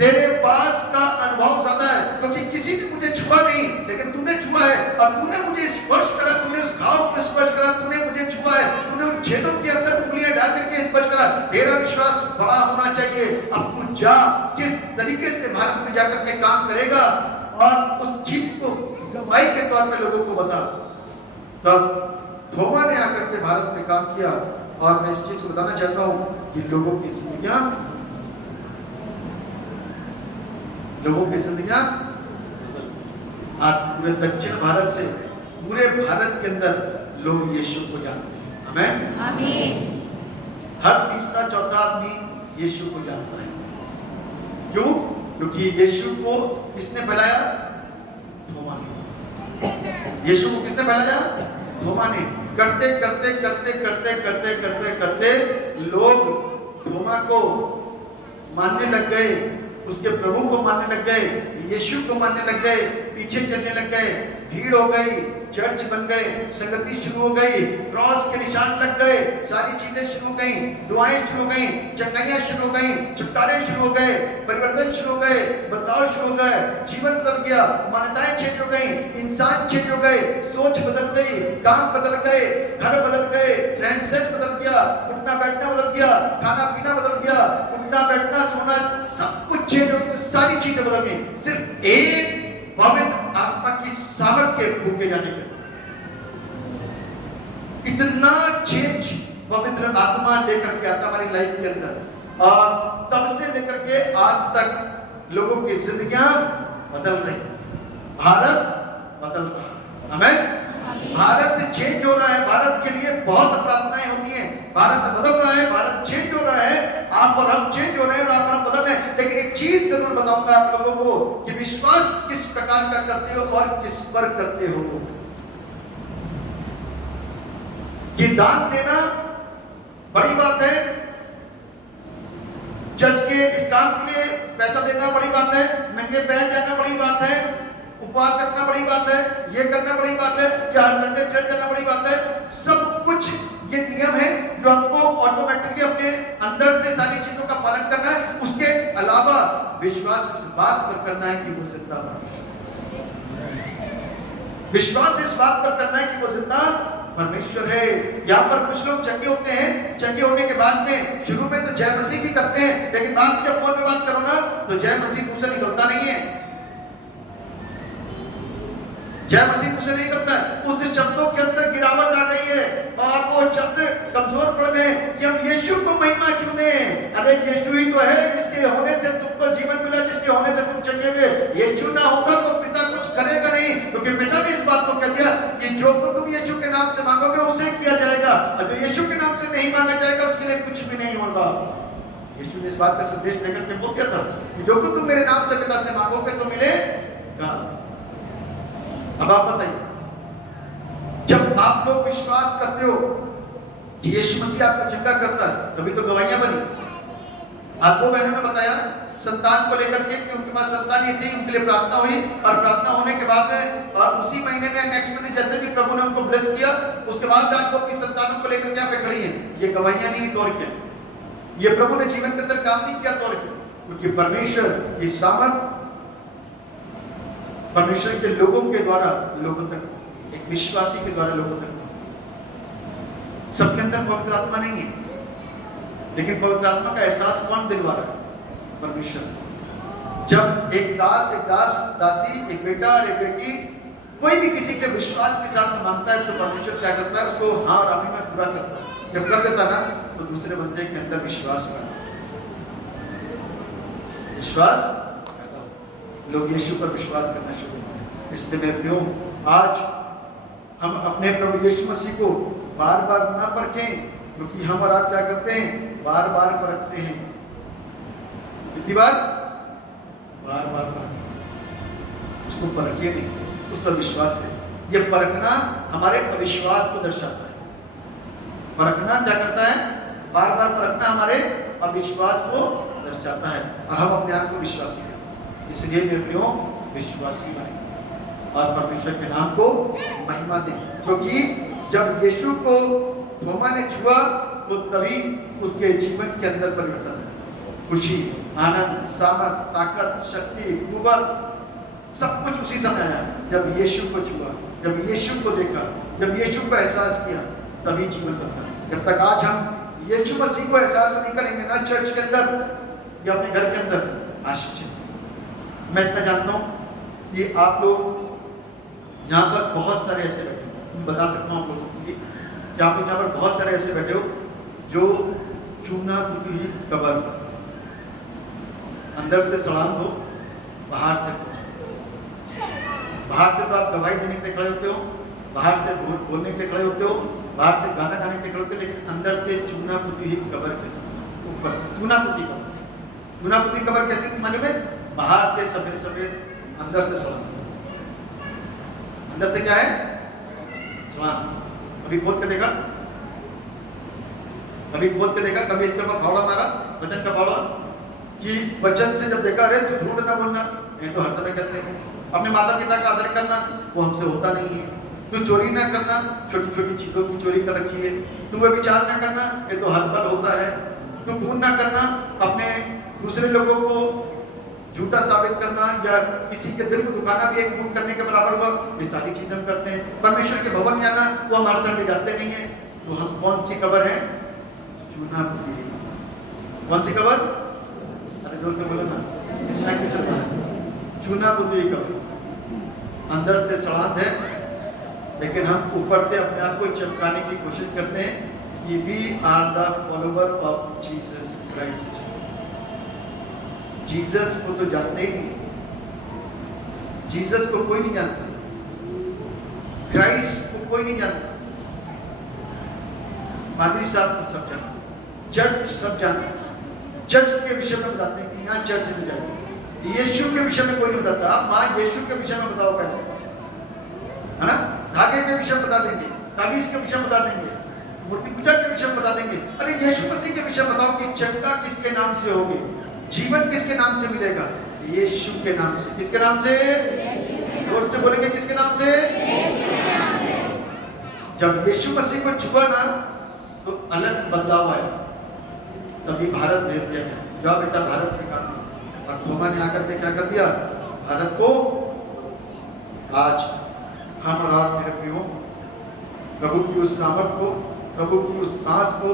तेरे पास का अनुभव ज्यादा है, क्योंकि किसी ने मुझे छुआ नहीं, लेकिन तूने छुआ है, और तूने मुझे स्पर्श करा, तूने उस घाव को स्पर्श करा, तूने मुझे छुआ है, तूने उन छेदों के अंदर उंगलियां डाल करके स्पर्श करा। तेरा विश्वास बड़ा होना चाहिए। अब तू जा, किस तरीके से भारत में जाकर के काम करेगा और उस चीज को गवाही के तौर पे लोगों को बता। तब थोमा ने आकर के भारत में काम किया और मैं इस चीज को बताना चाहता हूं कि लोगों की जिंदगियां आज पूरे दक्षिण भारत से पूरे भारत के अंदर लोग यीशु को जानते हैं। आमीन आमीन। हर तीसरा चौथा आदमी यीशु को जानता है। क्यों? क्योंकि यीशु को किसने फैलाया? थोमा ने। यीशु को किसने फैलाया? थोमा ने। करते करते करते करते करते करते करते लोग थोमा को मानने लग गए, उसके प्रभु को मानने लग गए, यीशु को मानने लग गए, पीछे चलने लग गए, भीड़ हो गई, चर्च बन गए, संगति शुरू हो गई, क्रॉस के निशान लग गए, सारी चीजें शुरू हो गई, दुआएं शुरू हो गई, चंगाइयां शुरू हो गई, छुटकारे शुरू हो गए, परिवर्तन शुरू हो गए, बदलाव शुरू हो गए, जीवन बदल गया, मान्यताएं चेंज हो गई, इंसान चेंज हो गए, सोच बदल गई, काम बदल गए, घर बदल गए, रहन सहन बदल गया, उठना बैठना बदल गया, खाना पीना बदल गया, उठना बैठना सोना सब कुछ चेंज हो, सारी चीजें बदल गई, सिर्फ एक पवित्र आत्मा की सामर्थ के भूखे जाने के। इतना चेंज पवित्र आत्मा लेकर के आता हमारी लाइफ के अंदर, और तब से लेकर के आज तक लोगों की जिंदगियां बदल रही, भारत बदल रहा। आमीन। भारत चेंज हो रहा है, भारत के लिए बहुत प्रार्थनाएं होती हैं, भारत बदल रहा है, भारत चेंज हो रहा है, आप और हम चेंज हो रहे हैं और आप और हम बदल रहे हैं। लेकिन एक चीज जरूर बताऊंगा आप लोगों को कि विश्वास किस प्रकार का करते हो और किस पर करते हो। कि दान देना बड़ी बात है, चर्च के इस काम के लिए पैसा देना बड़ी बात है, नंगे पैर जाना बड़ी बात है, उपवास रखना बड़ी बात है, ये करना बड़ी बात है, या हर संडे चर्च जाना बड़ी बात है। सब कुछ ये नियम है जो हमको ऑटोमेटिकली अपने अंदर से सारी चीजों का पालन करना है। उसके अलावा विश्वास इस बात पर करना है कि वो जिंदा परमेश्वर, विश्वास इस बात पर करना है कि वो जिंदा परमेश्वर है। यहाँ पर कुछ लोग चंगे होते हैं, चंगे होने के बाद में शुरू में तो जय मसीह भी करते हैं, लेकिन बाद में जब फोन में बात करो ना तो जय मसीह मुंह से निकलता नहीं है, जय मसीह मुझसे नहीं करता है। उस शब्दों के अंदर गिरावट आ गई है और वो शब्द कमजोर पड़ गए कि हम यीशु को महिमा क्यों दें। अरे यीशु ही तो है जिसके होने से तुमको जीवन मिला, जिसके होने से तुम चंगे हुए। यीशु ना होगा तो पिता कुछ करेगा नहीं, क्योंकि पिता ने इस बात को कह दिया कि जो तुम यीशु के नाम से मांगोगे उसे किया जाएगा, और जो यीशु के नाम से नहीं मांगा जाएगा उसके लिए कुछ भी नहीं होगा। यीशु ने इस बात का संदेश लेकर के बोल दिया था कि जो तुम मेरे नाम से पिता से मांगोगे तो मिलेगा। अब आप बताइए, जब आप लोग विश्वास करते हो कि यीशु मसीह आपको चंगा करता है, तभी तो गवाहियां बनी। आपको बहनों ने बताया संतान को लेकर के कि उनके पास संतान ही थी, उनके लिए प्रार्थना हुई, और प्रार्थना होने के बाद में और उसी महीने में नेक्स्ट महीने जैसे भी प्रभु ने उनको ब्लेस किया, उसके बाद आपको अपनी संतानों को लेकर क्या पे खड़ी है। ये गवाहियां नहीं तो और क्या, ये प्रभु ने जीवन के अंदर काम नहीं किया तो और क्या, क्योंकि परमेश्वर की सामर्थ परमेश्वर के लोगों के द्वारा लोगों तक, एक विश्वासी के द्वारा लोगों तक। सबके अंदर पवित्र आत्मा नहीं है, लेकिन पवित्र आत्मा का एहसास कौन दिलवा रहा है? परमेश्वर। जब एक दास दासी, एक बेटा और एक बेटी कोई भी किसी के विश्वास के साथ मानता है, तो परमेश्वर क्या करता है? उसको हाँ और आमीन में पूरा करता है। जब कर देता ना तो दूसरे बंदे के अंदर विश्वास पैदा, विश्वास लोग यीशु पर विश्वास करना शुरू करें। इसलिए मेरे प्रियो, आज हम अपने प्रभु यीशु मसीह को बार बार ना परखें, क्योंकि हम और आप क्या करते हैं? बार बार परखते हैं। कितनी बार? बार बार परखते, उसको परखिए नहीं, उस पर विश्वास करें। यह परखना हमारे अविश्वास को दर्शाता है। परखना क्या करता है? बार बार परखना हमारे अविश्वास को दर्शाता है, और हम अपने आप को विश्वासी हैं। इसलिए मेरे प्रियो, विश्वासी बने और परमेश्वर के नाम को महिमा दें, क्योंकि जब यीशु को थोमा ने छुआ तो तभी उसके जीवन के अंदर परिवर्तन है। खुशी, आनंद, सामर्थ, ताकत, शक्ति, कुवत सब कुछ उसी समय आया जब यीशु को छुआ, जब यीशु को देखा, जब यीशु को एहसास किया, तभी जीवन बदला। जब तक आज हम यीशु मसीह को एहसास नहीं करेंगे ना चर्च के अंदर या अपने घर के अंदर, आशीषित। मैं इतना जानता हूँ कि आप लोग यहाँ पर बहुत सारे ऐसे बैठे हो, मैं बता सकता हूँ आप लोगों को कि आप लोग यहाँ पर बहुत सारे ऐसे बैठे हो जो चूना पुती हुई कब्र, अंदर से सड़ान हो, बाहर से कुछ। बाहर से तो आप गवाही देने के लिए खड़े होते हो, बाहर से बोलने के लिए खड़े होते हो, बाहर से गाना गाने के लिए खड़े होते हो, लेकिन अंदर से चूना पुती हुई कब्र के ऊपर से चूना पुती कब्र। चूना पुती कब्र कैसे माने में? बाहर से सफेद सफेद, अंदर से सड़ान। अंदर से क्या है? सड़ान। अभी खोद के देखा, कभी खोद के देखा, कभी इसके ऊपर फावड़ा मारा, वचन का फावड़ा, कि वचन से जब देखा, अरे तू झूठ ना बोलना, ये तो हर समय कहते हैं। अपने माता पिता का आदर करना, वो हमसे होता नहीं है। तू चोरी ना करना, छोटी छोटी चीजों की चोरी कर रखी है। तू व्यभिचार ना करना, ये तो हर पल होता है। तू खून ना करना, अपने दूसरे लोगों को झूठा साबित करना या किसी के दिल को दुखाना भी एक खून करने के बराबर हुआ। ये सारी चीजें हम करते हैं। परमेश्वर के भवन जाना, वो हमारे साथ ले जाते नहीं है। तो हम कौन सी कब्र है? चूना पुती। कौन सी कब्र? अरे जोर से बोलो ना, इतना क्यों चलना? चूना पुती कब्र, अंदर से सड़ांत है, लेकिन हम ऊपर से अपने आप को चमकाने की कोशिश करते हैं कि we are the follower of Jesus Christ. Jesus को तो जानते ही नहीं, जीसस को कोई नहीं जानता, क्राइस्ट को कोई नहीं जानता। मादरी साहब को सब जानते, चर्च सब जानते, चर्च के विषय में बताते हैं कि यहाँ चर्च में जाए। यीशु के विषय में कोई नहीं बताता। आप माँ यीशु के विषय में बताओ पहले, है ना? धागे के विषय में बता देंगे, ताबीज के विषय में बता देंगे, मूर्ति पूजा के विषय में बता देंगे। अरे यीशु मसीह के विषय में बताओ कि चंगा किसके नाम से होगी, जीवन किसके नाम से मिलेगा? यीशु के नाम से। किसके नाम से? जोर से बोलेंगे, किसके नाम से? जब यीशु मसीह को छुआ ना, तो अलग बदलाव आया। तभी भारत भेज दिया गया, जाओ बेटा भारत में काम। और थोमा ने आकर के क्या कर दिया? भारत को। आज हम और आप मेरे प्रियो, प्रभु की उस सामर्थ को, प्रभु की उस सांस को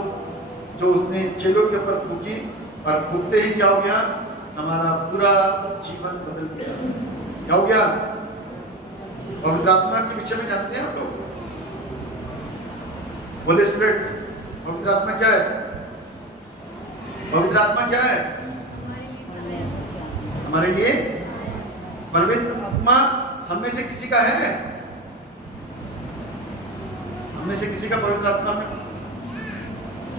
जो उसने चेलों के ऊपर फूकी, और फूकते ही क्या हो गया? हमारा पूरा जीवन बदल गया। क्या हो गया? पवित्र आत्मा के विषय में जानते हैं आप लोग? होली स्पिरिट, पवित्र आत्मा क्या है? पवित्र आत्मा क्या है? हमारे लिए पवित्र आत्मा हम में से किसी का है? हम में से किसी का पवित्र आत्मा में?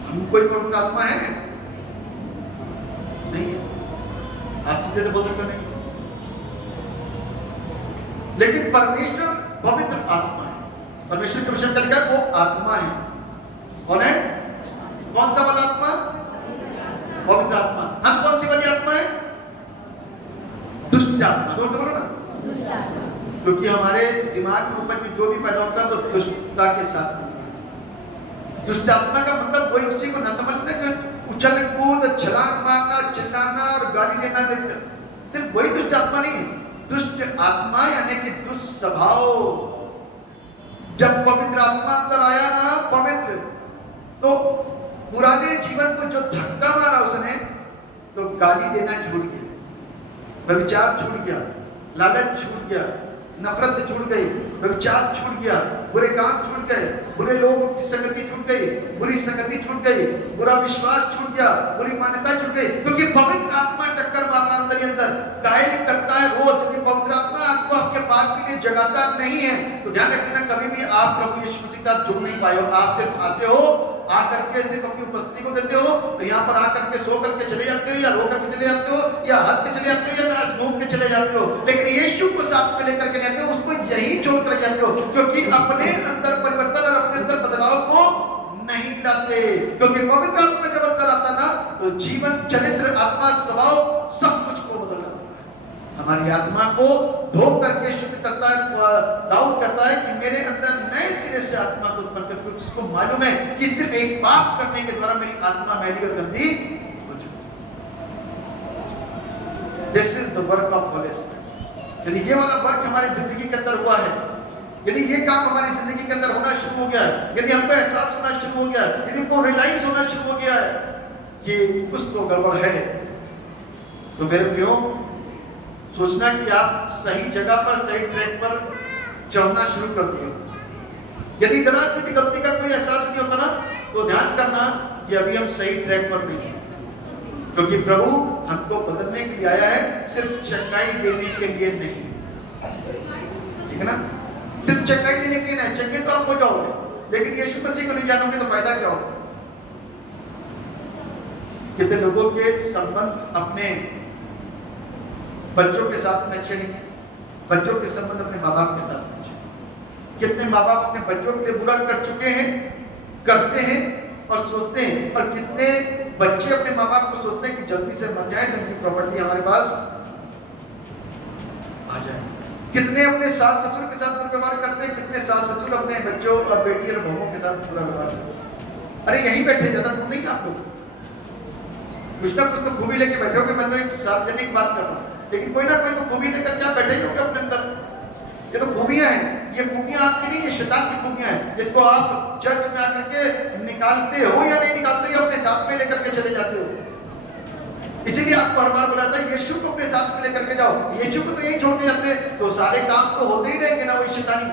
हम कोई पवित्र आत्मा है? नहीं है। आप सीधे से बोल सकते नहीं। लेकिन परमेश्वर पवित्र आत्मा है। परमेश्वर के विषय में क्या? वो आत्मा है। कौन है? कौन सा वाला आत्मा? पवित्र आत्मा। हम कौन सी वाली आत्मा है? दुष्ट आत्मा। जोर से बोलो ना, दुष्ट आत्मा। क्योंकि हमारे दिमाग के ऊपर में जो भी पैदा होता है वो दुष्टता के साथ। दुष्ट आत्मा का मतलब वही, उसी को न समझना कि उछल कूद, छलांग मारना, चिल्लाना और गाली देना, सिर्फ वही दुष्ट आत्मा नहीं। दुष्ट आत्मा यानी कि दुष्ट स्वभाव। जब पवित्र आत्मा अंदर आया ना, पवित्र, तो पुराने जीवन को जो धक्का मारा उसने, तो गाली देना छूट गया, व्यभिचार छूट गया, लालच छूट गया, नफरत छूट गई, व्यभिचार छूट गया, बुरे काम छूट गए, बुरे लोगों की संगति छूट गई, बुरी संगति छूट गई, बुरा विश्वास छूट गया, बुरी मान्यता छूट गई। क्योंकि पवित्र आत्मा टक्कर मारना अंदर ही अंदर काहे टकता है रोज, क्योंकि पवित्र आत्मा आपको आपके पाप के लिए जगाता नहीं है। तो ध्यान रखना, कभी भी आप प्रभु यीशु मसीह के साथ जुड़ नहीं पाए हो। आप सिर्फ आते हो, आकर के सिर्फ अपनी उपस्थिति को देते हो, तो यहाँ पर आकर के सो करके चले जाते हो, या रो करके चले जाते हो, या हंस के चले जाते हो, या नाच घूम के चले जाते हो। लेकिन यीशु को साथ में लेकर के जाते हो, उसको यही छोड़ कर जाते हो, क्योंकि अपने अंदर परिवर्तन और अपने अंदर बदलाव को नहीं लाते। क्योंकि पवित्र आत्मा जब अंदर आता ना, तो जीवन, चरित्र, आत्मा, स्वभाव सब कुछ को बदल जाता है। हमारी आत्मा को धो करके शुद्ध करता है। दाऊद कहता है कि मेरे अंदर नए सिरे से आत्मा को उत्पन्न कर, क्योंकि उसको मालूम है कि सिर्फ एक पाप करने के द्वारा मेरी आत्मा मैली और गंदी हो चुकी। This is the work of Holi spirit. यदि ये वाला वर्क हमारी जिंदगी के अंदर हुआ है, यदि ये काम हमारी जिंदगी के अंदर होना शुरू हो गया है, यदि हमको एहसास होना शुरू हो गया है, यदि हमको रियलाइज होना शुरू हो गया है कि कुछ तो गड़बड़ है, तो मेरे प्रियो, सोचना कि आप सही जगह पर, सही ट्रैक पर चढ़ना शुरू कर दिए। यदि जरा सी भी गलती का कोई एहसास नहीं होता ना, तो ध्यान करना कि अभी हम सही ट्रैक पर नहीं हैं, क्योंकि प्रभु हमको बदलने के लिए आया है, सिर्फ चंगाई देने के लिए नहीं। ठीक है ना? सिर्फ चंगाई देने के लिए नहीं, चंगे तो आप हो जाओगे, लेकिन यीशु मसीह को नहीं जानोगे तो फायदा क्या होगा? कितने लोगों के संबंध अपने बच्चों के साथ में अच्छे नहीं है, बच्चों के संबंध अपने माँ बाप के साथ अच्छे। कितने माँ बाप अपने बच्चों के लिए बुरा कर चुके हैं, करते हैं और सोचते हैं, और कितने बच्चे अपने माँ बाप को सोचते हैं कि जल्दी से मर जाए, उनकी प्रॉपर्टी हमारे पास आ जाए। कितने अपने सास ससुर के साथ दुर्व्यवहार करते हैं, कितने सास ससुर अपने बच्चों और बेटी और बहुओं के साथ बुरा व्यवहार करते हैं। अरे यहीं बैठे, ज्यादा तुम नहीं, आप लोग कुछ ना कुछ तो खूबी लेके बैठे हो कि मैं तो एक सार्वजनिक बात कर रहा हूँ, लेकिन कोई ना कोई तो खूबी लेकर क्या बैठे ही होंगे अपने अंदर। ये तो खूबियां हैं, ये खूबियां आपकी नहीं, ये शैतान की खूबियां हैं, जिसको आप चर्च में आकर के निकालते हो या नहीं निकालते हो, अपने साथ में लेकर के चले जाते हो। इसीलिए आपको हर बार बुलाता है यीशु को अपने साथ में लेकर के जाओ। यीशु को तो यही छोड़ के जाते हैं, तो सारे काम तो होते ही रहेंगे ना, वही शैतानी।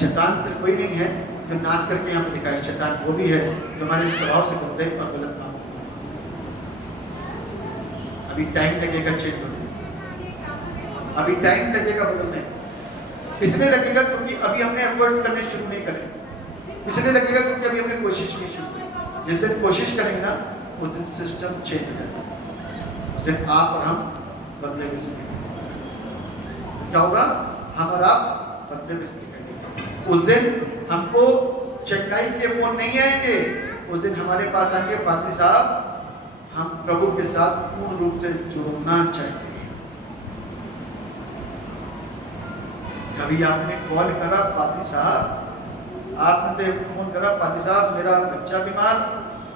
शैतान सिर्फ कोई नहीं है जो नाच करके यहाँ पे दिखाए, शैतान वो भी है जो हमारे स्वभाव से गंदे और गलत काम। अभी टाइम लगेगा चेंज होने, अभी टाइम लगेगा बदलने। इसलिए लगेगा क्योंकि अभी हमने एफर्ट्स करने शुरू नहीं करे, इसलिए लगेगा क्योंकि अभी हमने कोशिश नहीं शुरू की। जिस दिन कोशिश करेंगे ना, उस दिन सिस्टम चेंज हो जाएगा, उस दिन आप और हम बदले भी सीखेंगे। क्या होगा? हम और आप बदले भी सीखेंगे। उस दिन हमको चंगाई के फोन नहीं आएंगे, उस दिन हमारे पास आएंगे, पादरी साहब हम प्रभु के साथ पूर्ण रूप से जुड़ना चाहते हैं। कभी आपने कॉल करा, पादरी साहब आपने फोन करा, पादरी साहब मेरा बच्चा बीमार,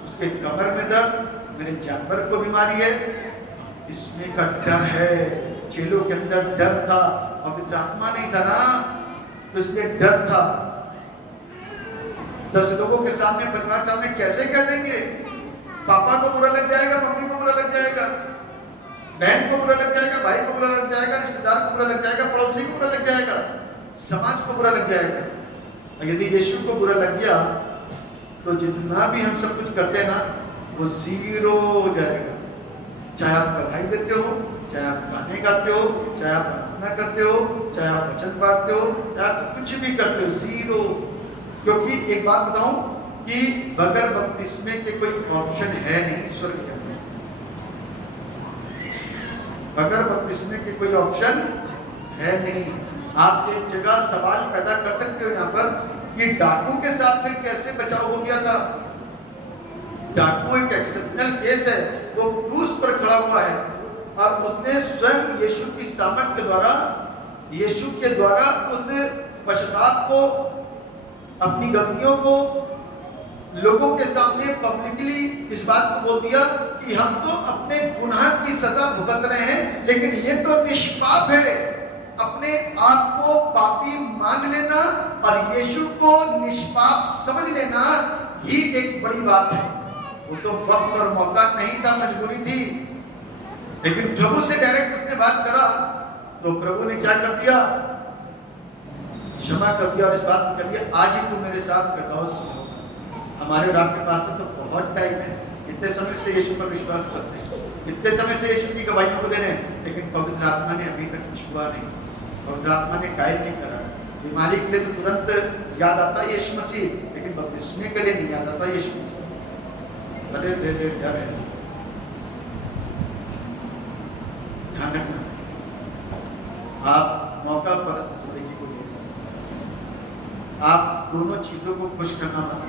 उसके कमर में दर्द, मेरे जानवर को बीमारी है, इसमें का डर है। चेलों के अंदर डर था, पवित्र आत्मा नहीं था ना, तो इसलिए डर था। 10 लोगों के सामने, परिवार सामने कैसे कह देंगे? पापा को बुरा लग जाएगा, मम्मी को बुरा लग जाएगा, बहन को बुरा लग जाएगा, भाई को बुरा लग जाएगा, रिश्तेदार को बुरा लग जाएगा, पड़ोसी को बुरा लग जाएगा, समाज को बुरा लग जाएगा। और यदि यीशु को बुरा लग गया तो जितना भी हम सब कुछ करते हैं ना, वो जीरो हो जाएगा। चाहे आप बधाई देते हो, चाहे आप गाने गाते हो, चाहे आप प्रार्थना करते हो, चाहे आप वचन पढ़ते हो, चाहे आप कुछ भी करते हो, जीरो। क्योंकि एक बात बताऊं कि बगैर बपतिस्मे के कोई ऑप्शन है नहीं स्वर्ग के अंदर। बगैर बपतिस्मे के कोई ऑप्शन है नहीं। आप एक जगह सवाल पैदा कर सकते हो यहाँ पर कि डाकू के साथ फिर कैसे बचाव हो गया था। डाकू एक एक्सेप्शनल केस है, वो क्रूस पर खड़ा हुआ है और उसने स्वयं यीशु की सामर्थ के द्वारा, यीशु के द्वारा उस पश्चाताप को, अपनी गलतियों को लोगों के सामने पब्लिकली इस बात को बोल दिया कि हम तो अपने गुनाह की सजा भुगत रहे हैं, लेकिन ये तो निष्पाप है। अपने आप को पापी मान लेना और यीशु को निष्पाप समझ लेना ही एक बड़ी बात है। वो तो वक्त और मौका नहीं था, मजबूरी थी, लेकिन प्रभु से डायरेक्ट उसने बात करा तो प्रभु ने क्या कर दिया? क्षमा कर दिया और इस बात को कह दिया, आज ही तू मेरे साथ फिरदौस में होगा। हमारे और आपके पास तो बहुत टाइम है, इतने समय से यीशु पर विश्वास करते हैं, इतने समय से यीशु की गवाहियों को दे रहे हैं, लेकिन पवित्र आत्मा ने अभी तक कुछ हुआ नहीं। पवित्र आत्मा ने कायल नहीं करा। बीमारी के लिए तो तुरंत याद आता है यीशु मसीह, लेकिन बपतिस्मे के लिए नहीं याद आता यीशु मसीह। बड़े डर है। ध्यान रखना, आप मौका परस्त जिंदगी को दे, आप दोनों चीजों को खुश करना मत,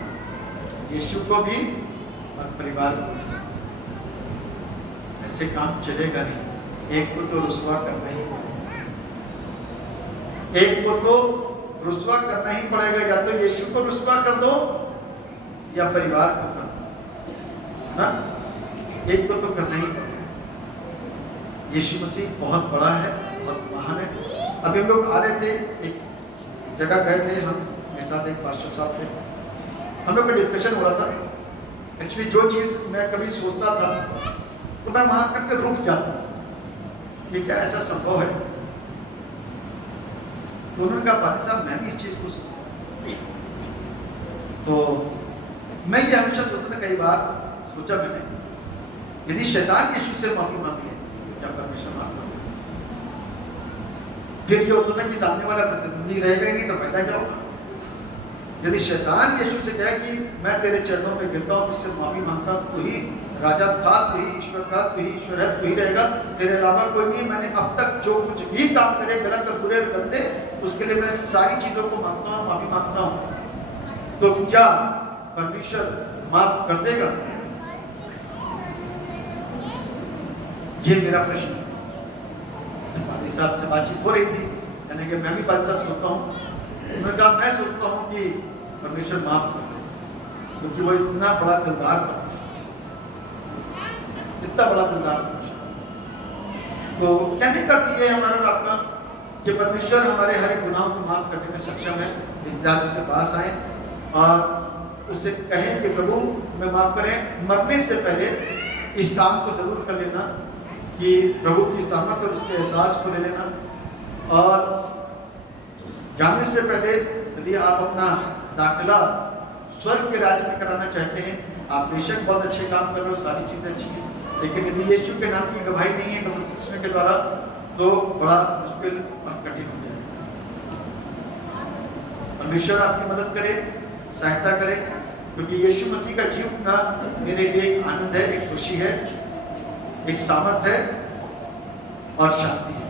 यीशु को भी और परिवार को भी। ऐसे काम चलेगा नहीं। एक को तो रुसवा करना ही पड़ेगा, एक को तो रुसवा करना ही पड़ेगा। या तो यीशु को रुसवा कर दो या परिवार को कर दो, ना, एक को तो करना ही पड़ेगा। यीशु मसीह बहुत बड़ा है, बहुत महान है। अभी हम लोग आ रहे थे, एक जगह गए थे, हम मेरे साथ एक पास्टर साहब थे, हम लोग का डिस्कशन हो रहा था। एक्चुअली जो चीज़ मैं कभी सोचता था तो मैं वहां करके रुक जाता हूं कि क्या ऐसा संभव है? तो उन्होंने कहा पादी साहब मैं भी इस चीज को सोचता। तो मैं ये हमेशा सोचता था, कई बार सोचा मैंने, यदि शैतान यीशु से माफी मांग ले तो क्या परमेश्वर माफ कर देगा? फिर ये होता था कि सामने वाला प्रतिद्वंदी रहेगा ही नहीं तो फायदा क्या होगा? यदि शैतान यीशु से कहे कि मैं तेरे चरणों में गिरता हूं, तुझसे माफी मांगता हूं, तू ही राजा था, तू ही ईश्वर था, तू ही ईश्वर है, तू ही रहेगा, तेरे अलावा कोई नहीं, मैंने अब तक जो कुछ भी काम करे गलत और बुरे करते उसके लिए मैं सारी चीजों को मांगता हूं, माफी मांगता हूं, तो क्या परमेश्वर माफ कर देगा? ये मेरा प्रश्न है। पादी साहब से बातचीत हो रही थी, यानी कि मैं भी पादी साहब सोचता हूँ, उन्होंने कहा मैं सोचता हूँ कि परमेश्वर माफ कर दे, क्योंकि वो इतना बड़ा दिलदार परमेश्वर, इतना बड़ा दिलदार परमेश्वर। तो कहने का ये हमारा आत्मा कि परमेश्वर हमारे हर एक गुनाहों को माफ करने में सक्षम है। इसलिए उसके पास आए और उससे कहें कि प्रभु मैं माफ करें। मरने से पहले इस काम को जरूर कर लेना कि प्रभु की सहमत और उसके एहसास को ले लेना, और जाने से पहले यदि आप अपना दाखिला स्वर्ग के राज्य में कराना चाहते हैं, आप बेशक बहुत अच्छे काम कर रहे हो, सारी चीजें अच्छी हैं, लेकिन यदि यीशु के नाम की गवाही नहीं है बपतिस्मे के द्वारा, तो बड़ा मुश्किल और कठिन हो जाएगा। परमेश्वर आपकी मदद करे, सहायता करे, क्योंकि यीशु मसीह का जीवना मेरे लिए एक आनंद है, एक खुशी है, एक सामर्थ है और शांति है।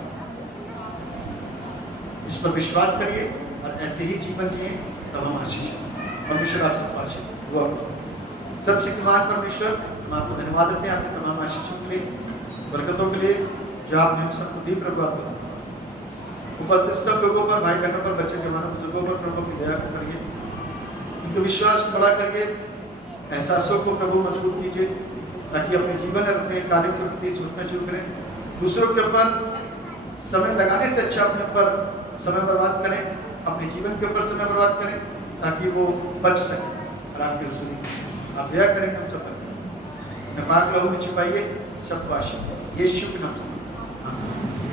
इस पर विश्वास करिए और ऐसे ही जीवन जिए, तब हम आशीष हैं। परमेश्वर आप सबको आशीष दुआ करो। सर्वशक्तिमान परमेश्वर, हम आपको धन्यवाद देते हैं आपके तमाम आशीषों के लिए, बरकतों के लिए जो आपने हम सबको दी। प्रभु आपको धन्यवाद। उपस्थित सब लोगों पर, भाई बहनों पर, बच्चे जवानों बुजुर्गों पर प्रभु की दया करिए, उनके विश्वास को बड़ा करिए, एहसासों को प्रभु मजबूत कीजिए, ताकि अपने जीवन और अपने कार्यों के प्रति सोचना शुरू करें। दूसरों के ऊपर समय लगाने से अच्छा अपने ऊपर समय बर्बाद करें, अपने जीवन के ऊपर समय बर्बाद करें, ताकि वो बच सके और आपकी हुजूरी मिल सके। आप दया करेंगे हम सब पर, पाक लहू में छिपाइए, सबको आशीष, यीशु के नाम से।